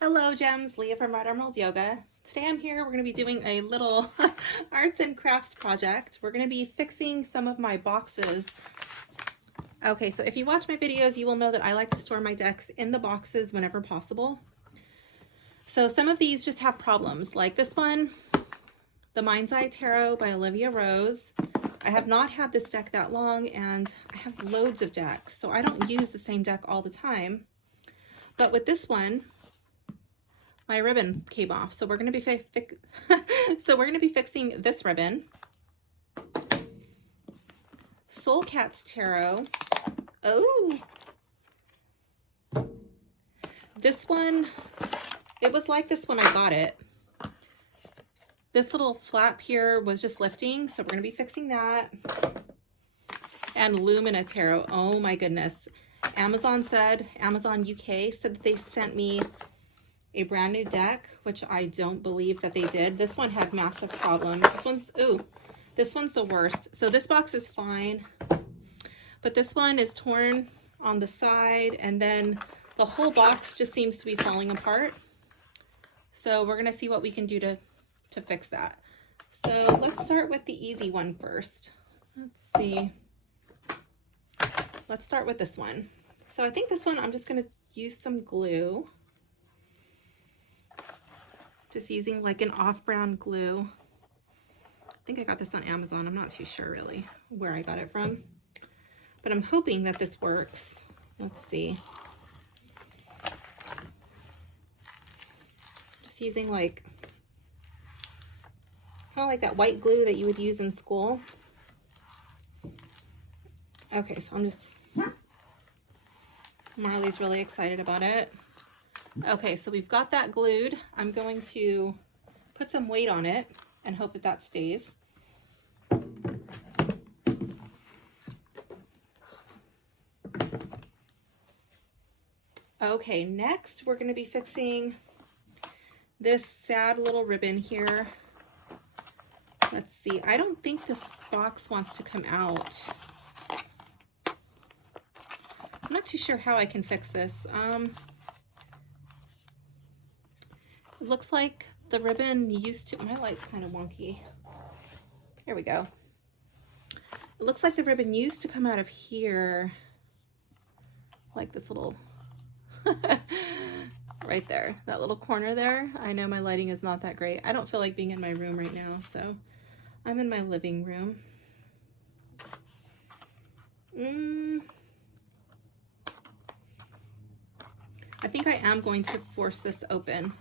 Hello gems, Leah from Red Emeralds Yoga. Today I'm here, we're going to be doing a little arts and crafts project. We're going to be fixing some of my boxes. Okay, so if you watch my videos, you will know that I like to store my decks in the boxes whenever possible. So some of these just have problems, like this one, the Mind's Eye Tarot by Olivia Rose. I have not had this deck that long and I have loads of decks, so I don't use the same deck all the time. But with this one, my ribbon came off, so we're going to be fixing this ribbon. Soul Cat's Tarot. Oh, this one, it was like this when I got it. This little flap here was just lifting, so we're going to be fixing that. And Lumina Tarot. Oh my goodness. Amazon UK said that they sent me a brand new deck, which I don't believe that they did. This one had massive problems. This one's the worst. So this box is fine, but this one is torn on the side, and then the whole box just seems to be falling apart. So we're gonna see what we can do to fix that. So let's start with the easy one first. Let's see. Let's start with this one. So I think this one, I'm just gonna use some glue. Just using like an off-brand glue. I think I got this on Amazon. I'm not too sure really where I got it from, but I'm hoping that this works. Let's see. Just using like, kind of like that white glue that you would use in school. Okay, so Marley's really excited about it. Okay, so we've got that glued. I'm going to put some weight on it and hope that that stays. Okay, next we're going to be fixing this sad little ribbon here. Let's see. I don't think this box wants to come out. I'm not too sure how I can fix this. It looks like the ribbon used to, my light's kind of wonky. Here we go. It looks like the ribbon used to come out of here, like this little, right there, that little corner there. I know my lighting is not that great. I don't feel like being in my room right now, so I'm in my living room. I think I am going to force this open.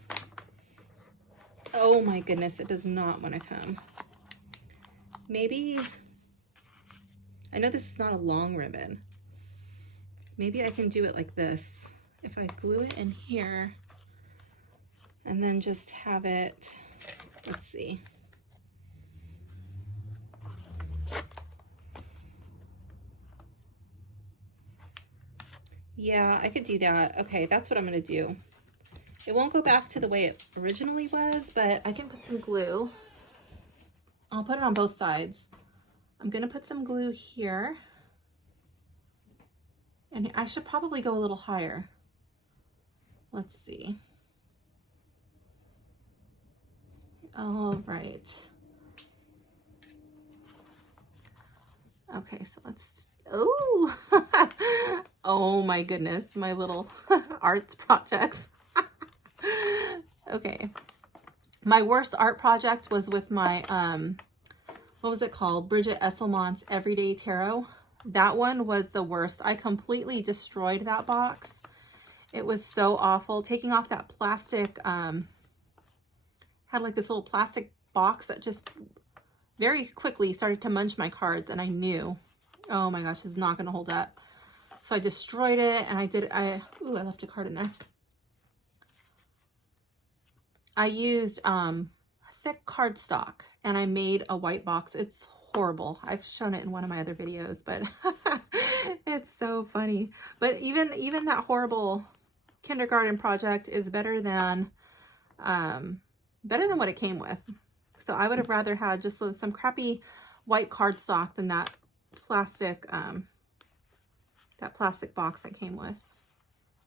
Oh my goodness, it does not want to come. Maybe, I know this is not a long ribbon. Maybe I can do it like this. If I glue it in here and then just have it, let's see. Yeah, I could do that. Okay, that's what I'm gonna do. It won't go back to the way it originally was, but I can put some glue. I'll put it on both sides. I'm gonna put some glue here. And I should probably go a little higher. Let's see. All right. Okay, so let's, oh, oh my goodness, my little arts projects. Okay, my worst art project was with my, what was it called? Bridget Esselmont's Everyday Tarot. That one was the worst. I completely destroyed that box. It was so awful. Taking off that plastic, had like this little plastic box that just very quickly started to munch my cards, and I knew, oh my gosh, it's not going to hold up. So I destroyed it, and I left a card in there. I used thick cardstock, and I made a white box. It's horrible. I've shown it in one of my other videos, but it's so funny. But even that horrible kindergarten project is better than what it came with. So I would have rather had just some crappy white cardstock than that plastic box that came with.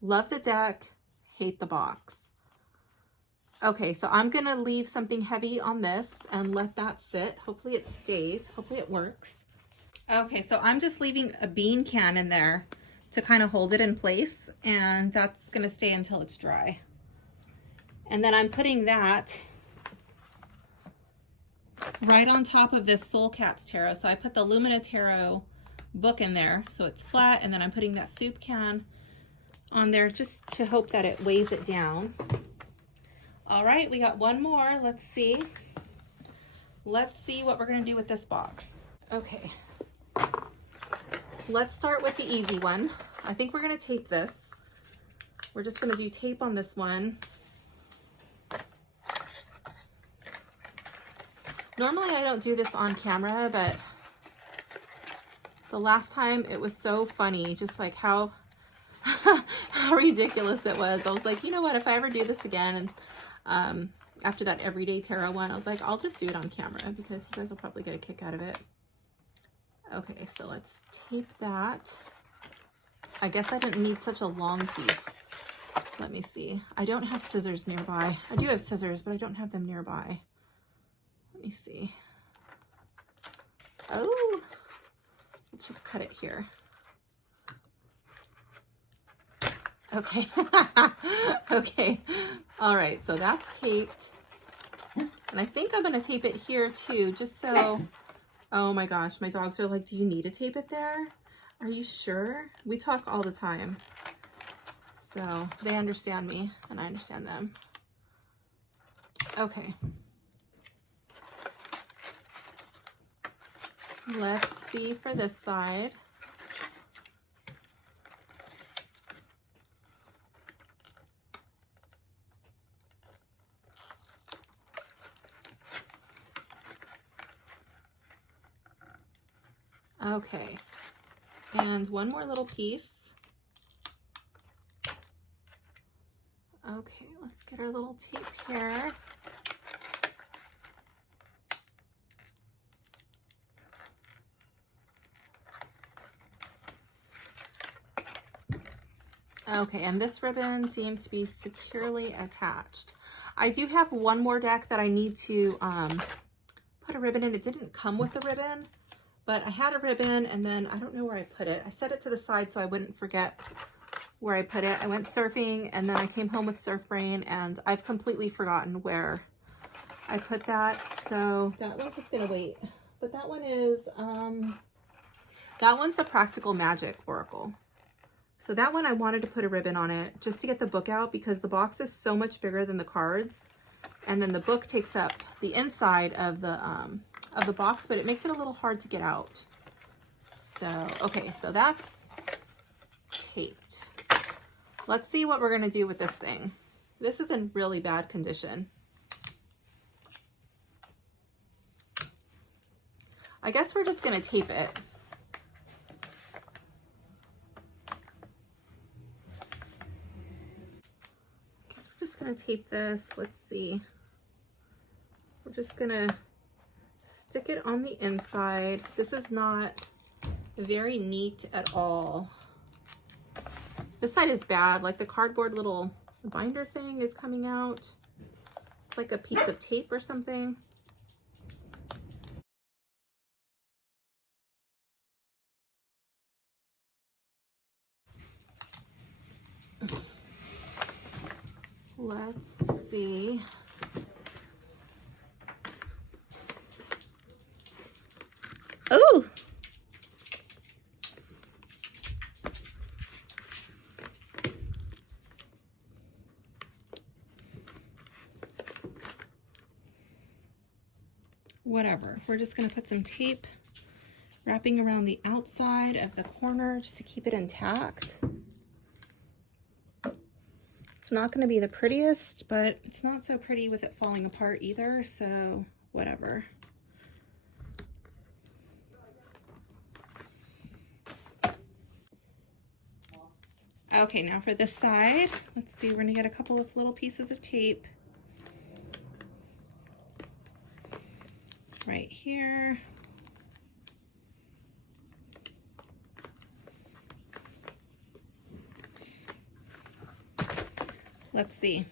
Love the deck, hate the box. Okay, so I'm gonna leave something heavy on this and let that sit. Hopefully it stays, hopefully it works. Okay, so I'm just leaving a bean can in there to kind of hold it in place, and that's gonna stay until it's dry. And then I'm putting that right on top of this Soul Cats tarot. So I put the Lumina tarot book in there so it's flat, and then I'm putting that soup can on there just to hope that it weighs it down. All right, we got one more. Let's see. Let's see what we're gonna do with this box. Okay, let's start with the easy one. I think we're gonna tape this. We're just gonna do tape on this one. Normally I don't do this on camera, but the last time it was so funny, just like how how ridiculous it was. I was like, you know what, if I ever do this again, and after that everyday tarot one, I was like, I'll just do it on camera because you guys will probably get a kick out of it. Okay, so let's tape that. I guess I didn't need such a long piece. Let me see. I don't have scissors nearby. I do have scissors, but I don't have them nearby. Let me see. Oh, let's just cut it here. Okay. Okay. All right, so that's taped. And I think I'm going to tape it here too, just so... Oh my gosh, my dogs are like, do you need to tape it there? Are you sure? We talk all the time. So they understand me and I understand them. Okay. Let's see for this side. Okay, and one more little piece. Okay, let's get our little tape here. Okay, and this ribbon seems to be securely attached. I do have one more deck that I need to put a ribbon in. It didn't come with a ribbon, but I had a ribbon and then I don't know where I put it. I set it to the side so I wouldn't forget where I put it. I went surfing and then I came home with surf brain and I've completely forgotten where I put that. So that one's just gonna wait. But that one is, that one's the Practical Magic Oracle. So that one I wanted to put a ribbon on it just to get the book out because the box is so much bigger than the cards. And then the book takes up the inside of the box, but it makes it a little hard to get out. So, okay, so that's taped. Let's see what we're gonna do with this thing. This is in really bad condition. I guess we're just gonna tape it. Gonna tape this. Let's see. We're just gonna stick it on the inside. This is not very neat at all. This side is bad. Like the cardboard little binder thing is coming out. It's like a piece of tape or something. Let's see. Oh! Whatever. We're just going to put some tape wrapping around the outside of the corner just to keep it intact. It's not going to be the prettiest, but it's not so pretty with it falling apart either, so whatever. Okay, now for this side, let's see, we're going to get a couple of little pieces of tape right here. Let's see.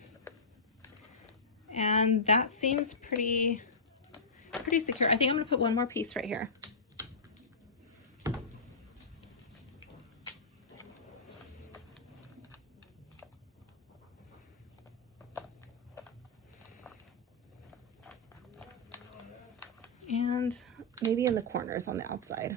And that seems pretty secure. I think I'm gonna put one more piece right here. And maybe in the corners on the outside.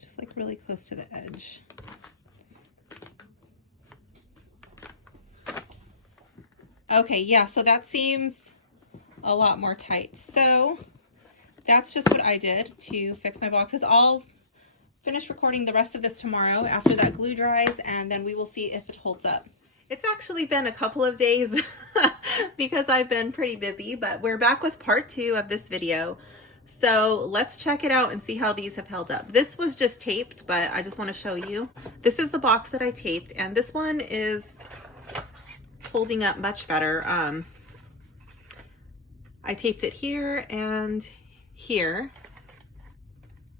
Just like really close to the edge. Okay, yeah, so that seems a lot more tight. So that's just what I did to fix my boxes. I'll finish recording the rest of this tomorrow after that glue dries, and then we will see if it holds up. It's actually been a couple of days because I've been pretty busy, but we're back with part 2 of this video. So let's check it out and see how these have held up. This was just taped, but I just want to show you. This is the box that I taped, and this one is holding up much better. I taped it here and here.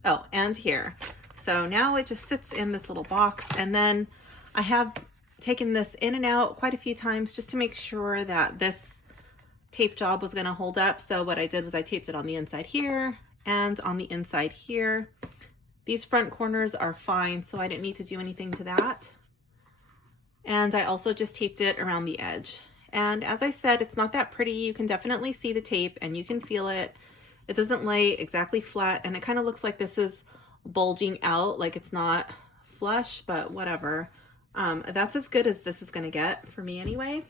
Oh, and here. So now it just sits in this little box, and then I have taken this in and out quite a few times just to make sure that this tape job was going to hold up. So what I did was I taped it on the inside here and on the inside here. These front corners are fine, so I didn't need to do anything to that. And I also just taped it around the edge. And as I said, it's not that pretty. You can definitely see the tape and you can feel it. It doesn't lay exactly flat, and it kind of looks like this is bulging out, like it's not flush, but whatever. That's as good as this is going to get for me anyway.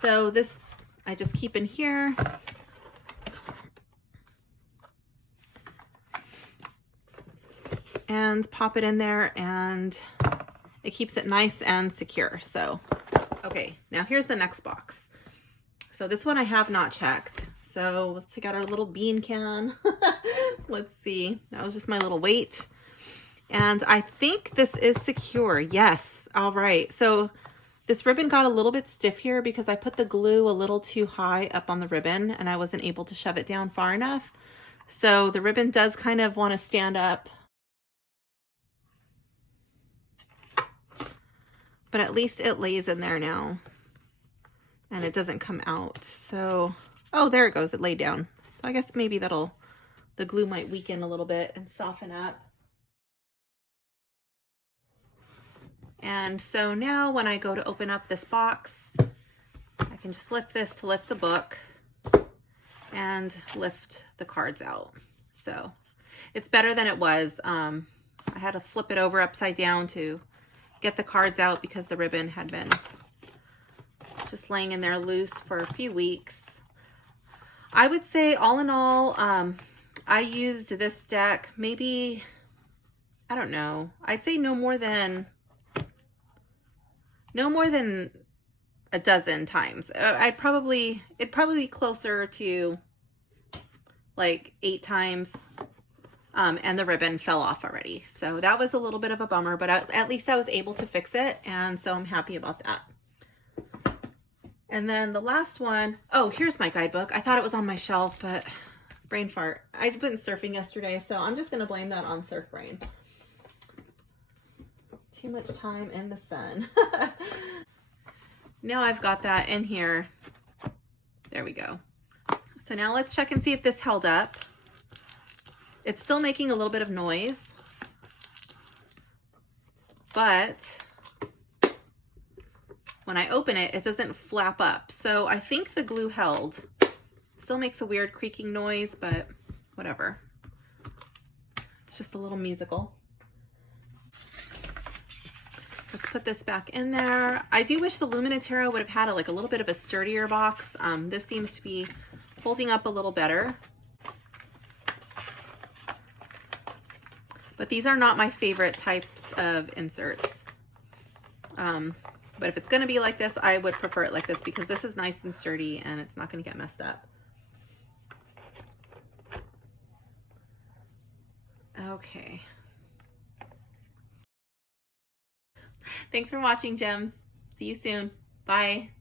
So this I just keep in here. And pop it in there, and it keeps it nice and secure. So, okay, now here's the next box. So this one I have not checked. So let's take out our little bean can. Let's see. That was just my little weight. And I think this is secure. Yes. All right. So this ribbon got a little bit stiff here because I put the glue a little too high up on the ribbon and I wasn't able to shove it down far enough. So the ribbon does kind of want to stand up. But at least it lays in there now and it doesn't come out. So, oh, there it goes. It laid down. So I guess maybe the glue might weaken a little bit and soften up. And so now when I go to open up this box, I can just lift this to lift the book and lift the cards out. So it's better than it was. I had to flip it over upside down to get the cards out because the ribbon had been just laying in there loose for a few weeks. I would say all in all, I used this deck maybe, I don't know, I'd say no more than a dozen times. It'd probably be closer to like 8 times. And the ribbon fell off already. So that was a little bit of a bummer, but at least I was able to fix it. And so I'm happy about that. And then the last one, oh, here's my guidebook. I thought it was on my shelf, but brain fart. I went surfing yesterday, so I'm just going to blame that on surf brain. Too much time in the sun. Now I've got that in here. There we go. So now let's check and see if this held up. It's still making a little bit of noise, but when I open it, it doesn't flap up. So I think the glue held. Still makes a weird creaking noise, but whatever. It's just a little musical. Let's put this back in there. I do wish the Lumina Tarot would have had a little bit of a sturdier box. This seems to be holding up a little better. But these are not my favorite types of inserts. But if it's going to be like this, I would prefer it like this because this is nice and sturdy and it's not going to get messed up. Okay. Thanks for watching, Gems. See you soon. Bye.